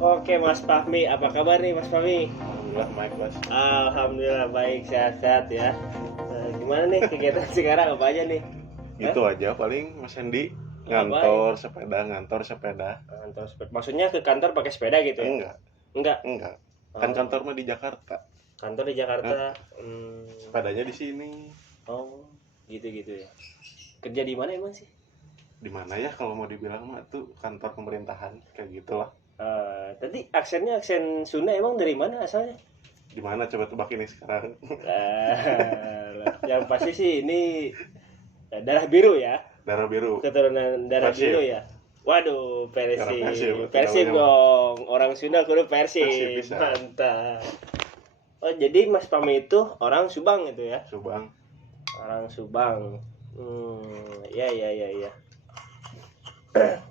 Oke Mas Fahmi, apa kabar nih Mas Fahmi? Alhamdulillah baik Mas. Alhamdulillah baik, sehat-sehat ya. Gimana nih kegiatan sekarang apa aja nih? Gitu aja paling Mas Hendy Ngapain? ngantor sepeda. Kantor sepeda. Maksudnya ke kantor pakai sepeda gitu ya? Enggak, Enggak. enggak. Kan Oh, kantor mah di Jakarta. kantor di Jakarta. Sepedanya di sini. Oh, gitu-gitu ya. Kerja di mana emang sih? Di mana ya kalau mau dibilang mah tuh kantor pemerintahan kayak gitulah. Tadi aksen Sunda emang dari mana asalnya? Di mana coba tebak ini sekarang? Yang pasti sih ini darah biru ya. Darah biru. Keturunan darah Persib. biru ya. Waduh, Darah Persib. Persib, Persib namanya. dong. Orang Sunda kudu Persib. Persib bisa. Mantap. Oh, jadi Mas Pami itu orang Subang itu ya? Subang. Orang Subang. Ya.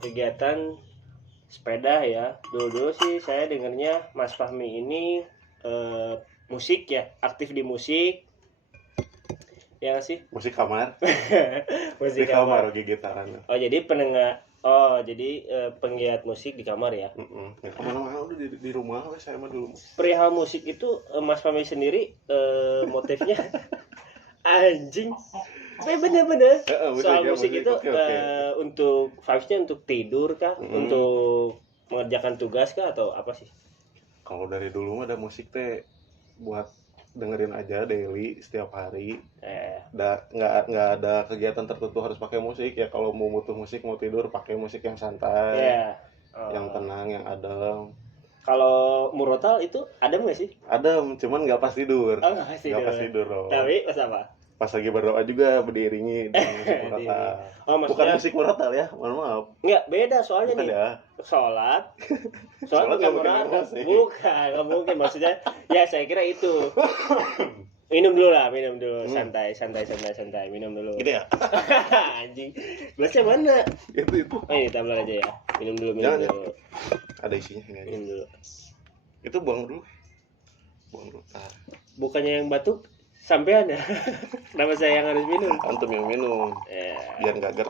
Kegiatan sepeda ya. Dulu sih saya dengarnya Mas Fahmi ini musik ya, aktif di musik. Ya nggak sih? Musik kamar. Musik Di kamar gitaran. Oh, jadi pendengar. Oh, jadi penggiat musik di kamar ya. Ya kemana-mana udah di rumah weh saya mah dulu. Perihal musik itu Mas Fahmi sendiri motifnya anjing. Tapi bener-bener soal musik itu oke. untuk vibes-nya untuk tidur kah? Untuk mengerjakan tugas kah atau apa sih? Kalau dari dulu mah ada musik teh buat dengerin aja daily setiap hari. Nggak ada kegiatan tertentu harus pakai musik ya. Kalau mau butuh musik mau tidur pakai musik yang santai, yang tenang, yang adem. Kalau murotal itu adem nggak sih? Adem, cuman nggak pas tidur. Oh, nggak pas tidur. Nggak pas tidur loh. Tapi pas apa? Pas lagi berdoa juga beriringi dengan musik murotal. Oh, Bukan maksudnya musik murotal ya, mohon maaf. nggak beda soalnya Bukan nih. ya. Sholat Sholat bukan nggak pakai murotal. musik. Bukan, nggak mungkin maksudnya. Ya saya kira itu. Minum dulu, santai, minum dulu. Gini ya. Anjing, gelasnya mana? Itu. Oh, ini tumbler aja ya. Minum dulu. Jangan, ada isinya ini aja. Minum dulu. Itu buang dulu. Bukannya yang batuk sampean ya? Kenapa saya yang harus minum? Antum yang minum biar nggak ger.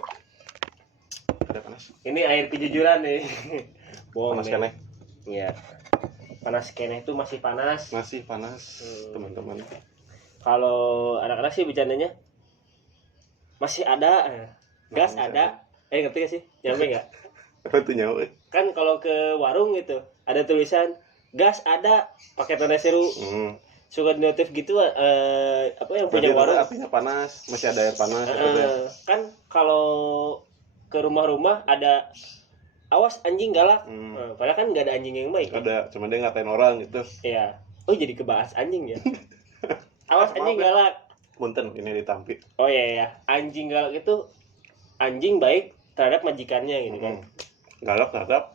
Ada panas. Ini air kejujuran nih. Bohong. Panas keneh. Iya. Panas keneh itu masih panas. Masih panas, teman-teman. Kalau anak-anak sih bercandanya masih ada. Gas Masih ada. Ngerti gak sih? Nyampe nggak? Apa itu nyawa? Kan kalau ke warung gitu ada tulisan gas ada pakai tanda seru. Suka di notif gitu apa yang punya warung artinya panas, masih ada air panas gitu ya. Kan kalau ke rumah-rumah ada awas anjing galak. Padahal kan nggak ada anjing yang baik. Ada, cuma dia ngatain orang gitu. Iya. Oh, jadi kebahas anjing ya. Awas anjing galak. Punten ini ditampi. Oh iya. Anjing galak itu anjing baik terhadap majikannya gitu kan. Galak terhadap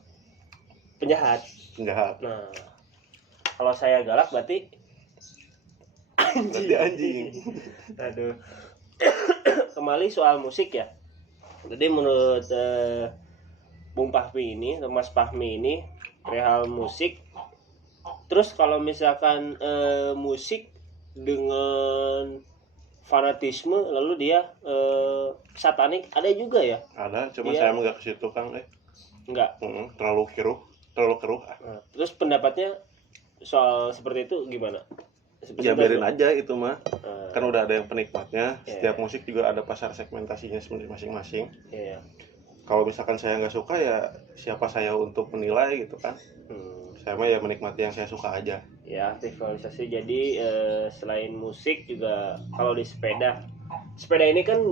Penjahat. Nah, kalau saya galak berarti anjing. Aduh. Kembali soal musik ya. Jadi menurut Bung Fahmi ini, atau Mas Fahmi ini, perihal musik. Terus kalau misalkan musik dengan fanatisme, lalu dia satanik, ada juga ya? Ada, cuma Iya. saya nggak ke situ Kang. Enggak. Terlalu keruh. Nah, terus pendapatnya soal seperti itu gimana? Ya biarin aja itu mah. Kan udah ada yang penikmatnya. Iya. Setiap musik juga ada pasar segmentasinya masing-masing. Iya. Kalau misalkan saya nggak suka ya siapa saya untuk menilai gitu kan. Saya mah ya menikmati yang saya suka aja. Ya, aktualisasi. Jadi selain musik juga kalau di sepeda ini kan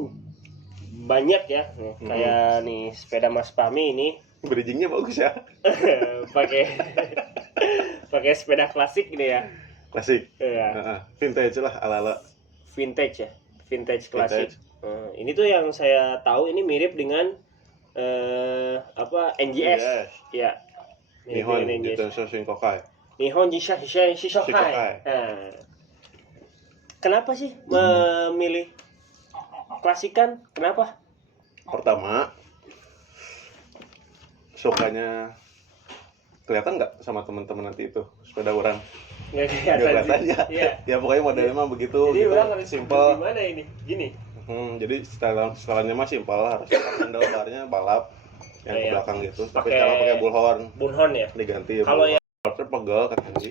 banyak ya. Kayak nih sepeda Mas Fahmi ini Bridgingnya bagus ya. pakai sepeda klasik gitu ya. Klasik. Iya. Vintage lah ala-ala. Vintage ya. Vintage klasik. Ini tuh yang saya tahu ini mirip dengan NGS. Ya. Nihon Jitsu Shinkokai. Nihon Shishokai. Kenapa sih memilih klasikan? Kenapa? Pertama, sukanya kelihatan nggak sama teman-teman nanti itu sepeda orang? Nggak Nggak kelihatan sih. ya. Iya. Ya pokoknya modelnya mah begitu. Jadi gitu. orang harus Simple. gimana ini? Gini. Jadi setelannya mah simpel, harus handlebarnya balap. yang ke belakang gitu. Tapi pakai sekarang pakai bullhorn. Bullhorn ya. Diganti ya. Kalau yang pegel kan tadi.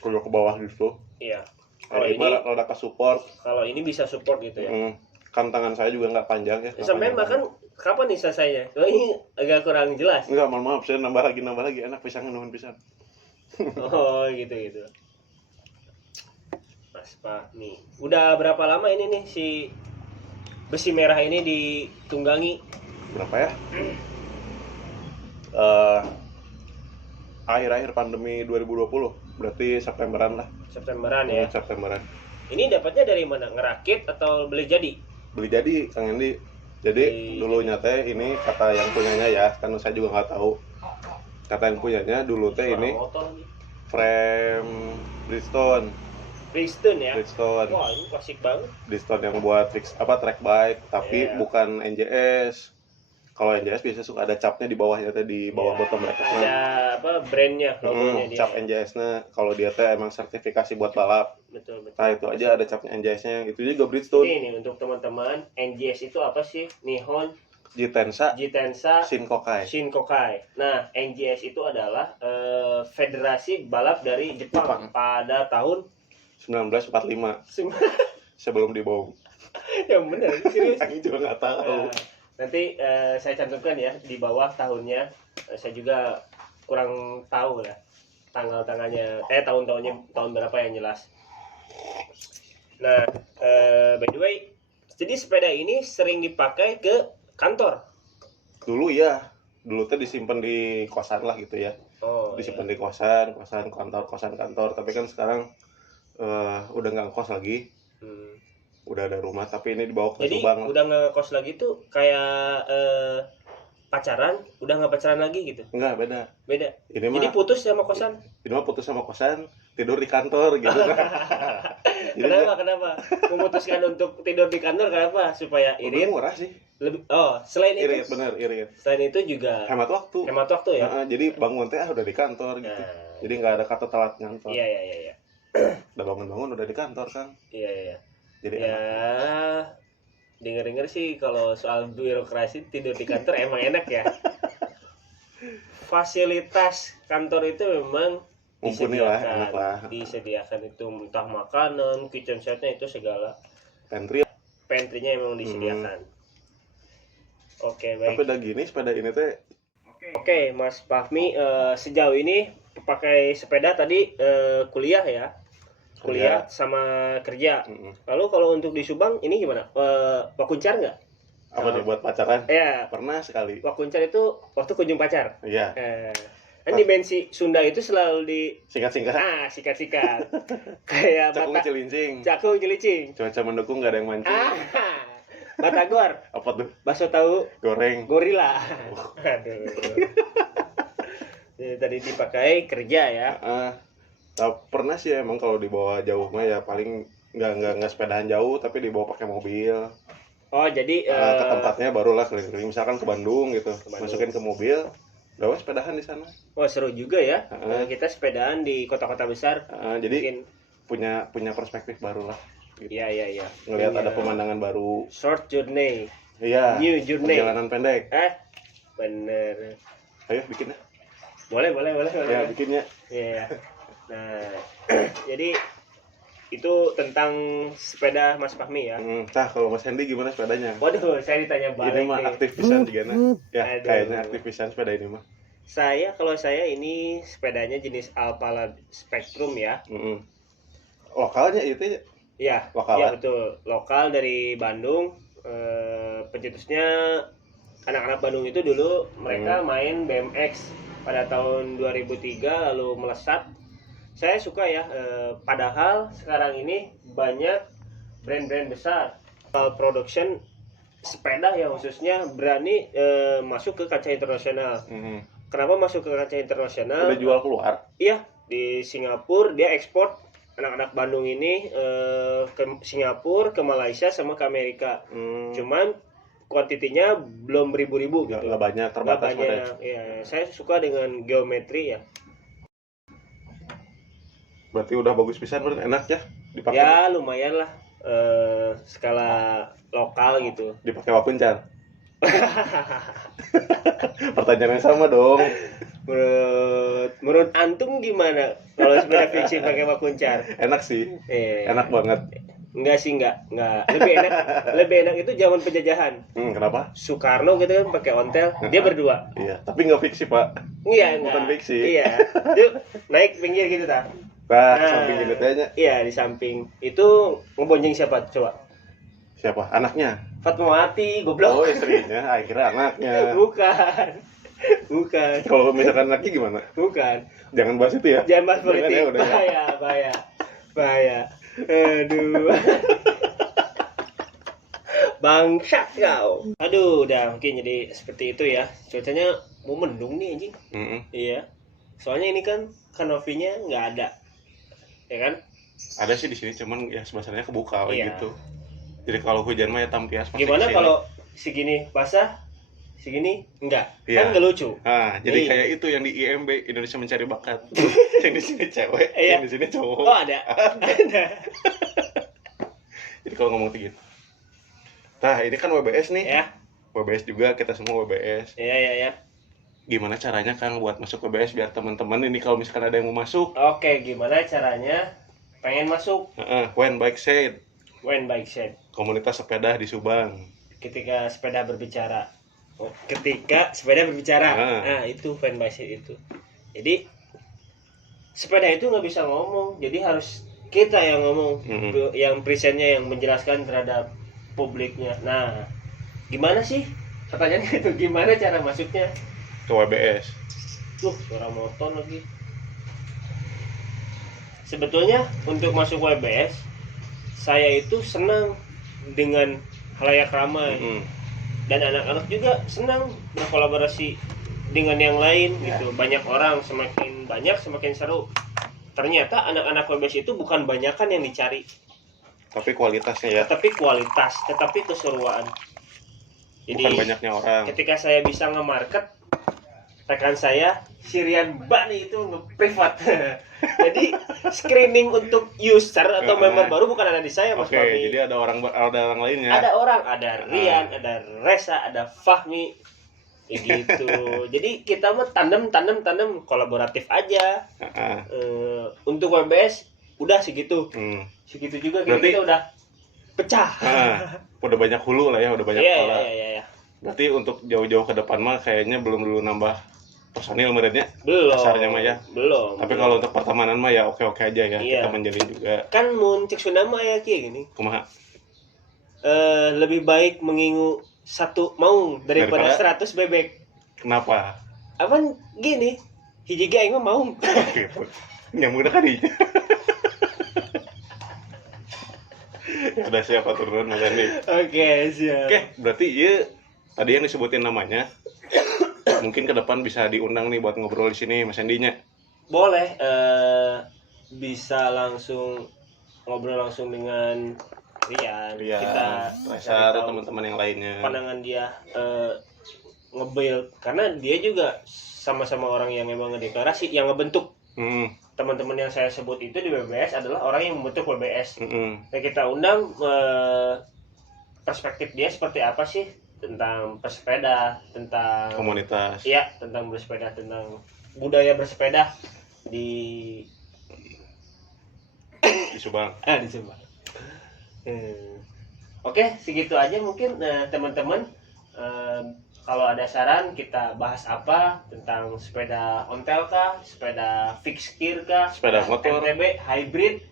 Kalau ke bawah gitu. iya. Kalau ini udah ke support. Kalau ini bisa support gitu ya. Kan tangan saya juga nggak panjang ya. Sampai makan kapan nih selesainya? Oh, ini agak kurang jelas. Enggak, maaf saya nambah lagi enak pisang nuhun pisan. Oh gitu. Mas Fahmi. Udah berapa lama ini nih si besi merah ini ditunggangi? Berapa ya? Akhir-akhir pandemi 2020, berarti Septemberan lah. Septemberan ya. Septemberan. Ini dapatnya dari mana? Ngerakit atau beli jadi? Beli jadi, Kang Endi. Jadi dulunya teh ini kata yang punyanya ya, kan saya juga nggak tahu. Kata yang punyanya dulu teh ini frame Bridgestone ya. Bridgestone. Wah, ini klasik banget. Bridgestone yang buat fix track bike, tapi bukan NJS. Kalau NJS biasanya suka ada capnya di bawahnya teh, di bawah bottom bracket. Ada brandnya, logonya dia. Cap NJS-nya kalau dia teh emang sertifikasi buat balap. Betul. Nah, itu aja ada capnya NJS-nya. Itu juga Bridgestone. Ini untuk teman-teman, NJS itu apa sih? Nihon Jitensa Shinkokai. Nah, NJS itu adalah federasi balap dari Jepang pada tahun 1945. Sebelum dibom. Yang benar, serius. Aku juga nggak tahu. Nanti saya cantumkan ya di bawah tahunnya. Saya juga kurang tahu lah tanggal-tanggalnya, tahun berapa yang jelas. Nah, by the way, jadi sepeda ini sering dipakai ke kantor. Dulu tuh disimpan di kosan lah gitu ya. Disimpan di kosan kantor. Tapi kan sekarang udah nggak ngekos lagi. Udah ada rumah, tapi ini dibawa ke Subang. Jadi udah ngekos lagi tuh kayak pacaran, udah nggak pacaran lagi gitu? Enggak, beda. Jadi putus sama kosan? Ini mah putus sama kosan, tidur di kantor gitu. Kenapa? Memutuskan untuk tidur di kantor kenapa? Supaya irit? Lebih murah sih. Selain itu? Irit. Selain itu juga hemat waktu ya. Jadi bangun teh udah di kantor gitu. Jadi nggak ada kata telat ngantor. Iya. Udah bangun udah di kantor kan. Iya. Jadi denger sih kalau soal birokrasi tidur di kantor emang enak ya. Fasilitas kantor itu memang disediakan itu entah makanan, kitchen setnya itu segala. Pantry-nya emang disediakan. Oke, baik. Tapi udah gini sepeda ini teh. Oke, Mas Fahmi, sejauh ini pakai sepeda tadi kuliah ya. Kuliah sama kerja. Lalu kalau untuk di Subang ini gimana? Wakuncar nggak? Apa nih buat pacaran? Iya. Pernah sekali. Wakuncar itu waktu kunjung pacar. Iya. Kan di Bensi Sunda itu selalu di singkat-singkat. Singkat-singkat. Kayak Cakung Cilincing. Cuaca mendukung nggak ada yang mancing. Batagor. Apa tuh? Bakso tahu goreng. Gorila. Aduh. Jadi, tadi dipakai kerja ya. Pernah sih emang kalau dibawa jauh mah ya paling nggak sepedaan jauh tapi dibawa pakai mobil. Oh jadi ke tempatnya barulah keliling-keliling misalkan ke Bandung gitu, masukin ke mobil, udah sepedahan di sana. Oh seru juga ya. Kita sepedaan di kota-kota besar. Jadi punya perspektif baru lah. Gitu. Iya. Ngelihat ada pemandangan baru. Short journey. Iya. New journey. Perjalanan pendek. Bener. Ayo bikin ya. Boleh. Ya bikinnya. Iya. Nah, jadi itu tentang sepeda Mas Fahmi ya. Kalau Mas Hendy gimana sepedanya? Waduh, saya ditanya balik. Ini mah aktif pisan juga ya. Kayaknya aktif pisan sepeda ini mah. Kalau saya ini sepedanya jenis Alpala Spectrum ya. Lokalnya itu? Iya. Iya betul. Lokal dari Bandung. Pencetusnya anak-anak Bandung itu dulu mereka main BMX pada tahun 2003 lalu melesat. Saya suka ya, padahal sekarang ini banyak brand-brand besar production sepeda yang khususnya berani masuk ke kancah internasional. Kenapa masuk ke kancah internasional? Udah jual keluar? Iya, di Singapura dia ekspor anak-anak Bandung ini ke Singapura, ke Malaysia sama ke Amerika. Cuman kuantitinya belum beribu-ribu gitu. Nggak banyak, terbatas. Ya, saya suka dengan geometri ya. Berarti udah bagus pisan, enak ya dipakai? Ya lumayan lah, skala lokal gitu. Dipakai Wakuncar? Pertanyaannya sama dong. Menurut antum gimana kalau sepeda fiksi pakai pakuncar? Enak sih. Enak banget. Enggak sih, enggak. Lebih enak itu zaman penjajahan. Kenapa? Soekarno gitu kan pakai ontel, dia berdua. Iya, tapi nggak fiksi, Pak. Iya, bukan fiksi. Iya. Itu naik pinggir gitu ta. Nah, samping genetanya. Iya, di samping. Itu ngebonjeng siapa? Coba. Siapa? Anaknya? Fatmawati, goblok. Oh, istrinya. Akhirnya anaknya. Bukan. Kalau misalkan anaknya gimana? Bukan. Jangan bahas itu ya. Jangan bahas politik. Ya, udah Bahaya. Aduh. Bangsat kau. Aduh, udah mungkin jadi seperti itu ya. Cuacanya mau mendung nih anjing. Iya. Soalnya ini kan kanopinya nggak ada. Ya kan? Ada sih di sini, cuman ya sebasarnya kebuka gitu. Jadi kalau hujan mah ya tampias. Gimana kalau segini basah, segini enggak? Iya. Kan nggak lucu. Nah, jadi kayak itu yang di IMB, Indonesia Mencari Bakat. Yang di sini cewek, yang di sini cowok. Oh, ada. Ada. Jadi kalau ngomong gitu. Nah, ini kan WBS nih. Ya. WBS juga, kita semua WBS. Iya. Gimana caranya Kang buat masuk WBS biar teman-teman ini kalau misalkan ada yang mau masuk? Oke, gimana caranya pengen masuk? When Bike Shed. When Bike Shed. Komunitas sepeda di Subang. Ketika sepeda berbicara. Nah, itu When Bike Shed itu. Jadi sepeda itu nggak bisa ngomong, jadi harus kita yang ngomong, yang presentnya yang menjelaskan terhadap publiknya. Nah, gimana sih? Pertanyaannya itu gimana cara masuknya ke WBS? Suara motor lagi. Sebetulnya untuk masuk WBS, saya itu senang dengan halayak ramai. Dan anak-anak juga senang berkolaborasi dengan yang lain gitu. Banyak orang, semakin banyak semakin seru. Ternyata anak-anak WBS itu bukan banyakan yang dicari, tapi kualitasnya ya. Tapi kualitas, tetapi keseruan. Jadi bukan banyaknya orang. Ketika saya bisa nge-market, rekan saya Syrian Bani itu nge-pivot. Jadi screening untuk user atau member baru bukan ada di saya, Mas Fahmi. Jadi ada orang lainnya. Ada Rian, ada Reza, ada Fahmi. Gitu. Jadi kita mah tandem kolaboratif aja. Untuk WBS udah segitu. Segitu juga kita udah pecah. Udah banyak hulu lah ya, udah banyak pola. Iya. Berarti untuk jauh-jauh ke depan mah kayaknya belum dulu nambah personil muridnya. Belum. Kasarnya mah ya. Belum. Tapi kalau untuk pertemanan mah ya oke-oke aja ya. Iya. Kita menjalin juga. Kan mun cek Sundama ya kayak gini. Kumaha? Lebih baik mengingu satu maung daripada 100 bebek. Kenapa? Apaan gini? Hiji ge aing mah maung. Nyambung dah kali. Ya udah siapa turun Mas Andi. Oke, siap. Oke, berarti iya tadi yang disebutin namanya. Mungkin ke depan bisa diundang nih buat ngobrol di sini Mas Andinya. Boleh, bisa langsung ngobrol langsung dengan Rian. Kita Reza atau teman-teman yang lainnya. Pandangan dia nge-build, karena dia juga sama-sama orang yang memang ngedeklarasi, yang ngebentuk. Teman-teman yang saya sebut itu di WBS adalah orang yang membentuk WBS. Nah, kita undang perspektif dia seperti apa sih tentang pesepeda, tentang komunitas. Iya, tentang bersepeda, tentang budaya bersepeda di Subang. Di Subang. Oke, segitu aja mungkin teman-teman. Kalau ada saran kita bahas apa tentang sepeda ontel kah, sepeda fixed gear kah, sepeda motor, MTB, hybrid,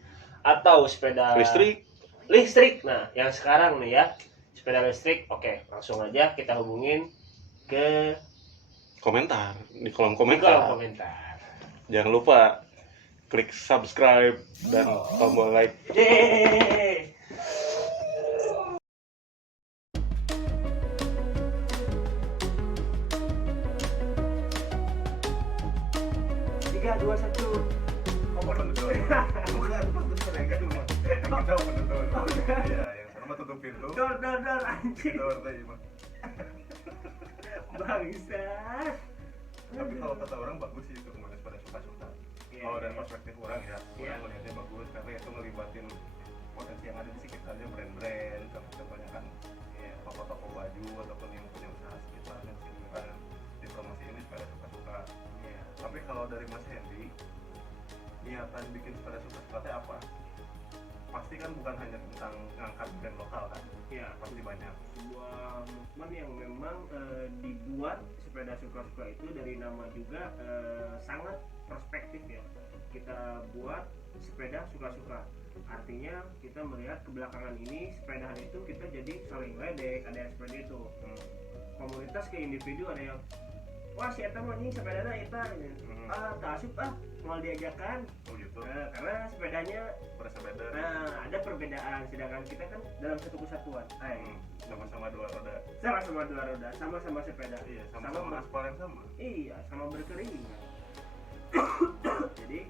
atau sepeda listrik. Nah, yang sekarang nih ya, sepeda listrik. Oke, langsung aja kita hubungin ke komentar di kolom komentar. Jangan lupa klik subscribe dan tombol like. Yeay. 3, 2, 1. Bukan, kita menonton. Ya, yang sana mah tutup pintu. Dor anjing. Dor teh mah. Bangsat. Tapi kalau kata orang bagus sih itu komunitas pada suka-suka. Kalau dari perspektif orang ya, orang melihatnya bagus karena itu ngelibatin potensi yang ada di sekitarnya, brand-brand, kebanyakan toko-toko baju ataupun yang punya usaha niatan bikin sepeda suka-suka teh apa? Pasti kan bukan hanya tentang ngangkat brand lokal kan? Ya, Pasti banyak. sebuah movement yang memang dibuat sepeda suka-suka itu dari nama juga sangat perspektif ya. Kita buat sepeda suka-suka, artinya kita melihat kebelakangan ini sepedaan itu kita jadi saling ledek, ada yang seperti itu. Komunitas ke individu, ada yang wah si eta mah anjing sepedana eta tak asup mau diajakan gitu. Karena sepedanya Bersepeda. ada perbedaan, sedangkan kita kan dalam satu kesatuan. Sama-sama dua roda. Sama-sama dua roda, sama-sama sepeda. Iya, sama-sama aspal yang sama. Iya, sama berkeringat. Jadi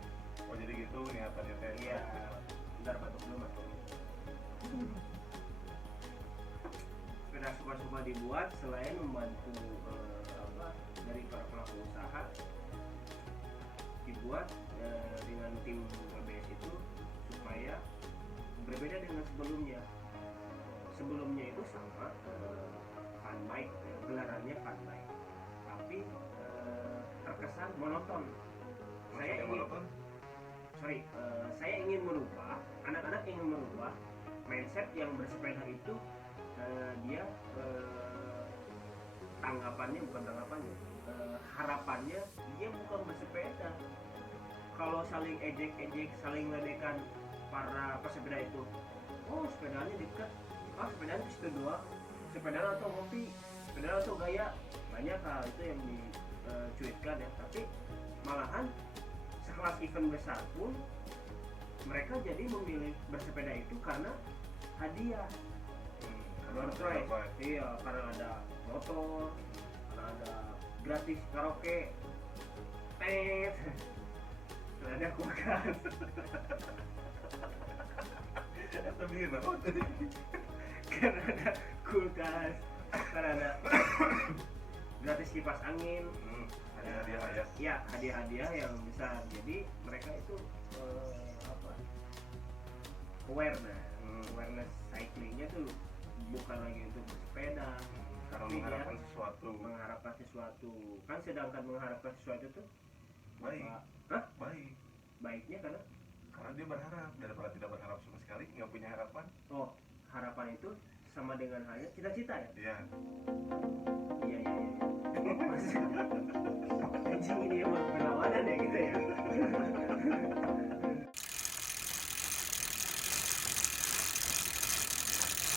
jadi gitu niatannya teh. iya, bentar batuk dulu mas. Sepeda suka-suka dibuat selain membantu dari para pelaku usaha, dibuat dengan tim ABS itu supaya berbeda dengan sebelumnya. Sebelumnya itu sama fun bike, gelarannya fun bike, tapi terkesan monoton. Saya ingin merubah, anak-anak ingin merubah mindset yang bersepeda itu dia harapannya dia bukan bersepeda. Kalau saling ejek-ejek, saling ledekan para pesepeda itu, oh sepedanya deket, sepedanya di situ doang, sepedanya atau ngopi, sepedanya atau gaya, banyak hal itu yang dicuitkan ya. Tapi malahan sekelas event besar pun mereka jadi memilih bersepeda itu karena hadiah. Iya, karena ada motor, karena ada gratis karaoke, karena ada kulkas. Karena ada kulkas, karena ada gratis kipas angin, hadiah-hadiah yang besar. Jadi mereka itu awareness cyclingnya tuh bukan lagi untuk bersepeda karena mengharapkan sesuatu kan, sedangkan mengharapkan sesuatu tuh baiknya karena dia berharap daripada tidak berharap sama sekali, nggak punya harapan. Harapan itu sama dengan halnya cita-cita ya. Iya Anjing ini emang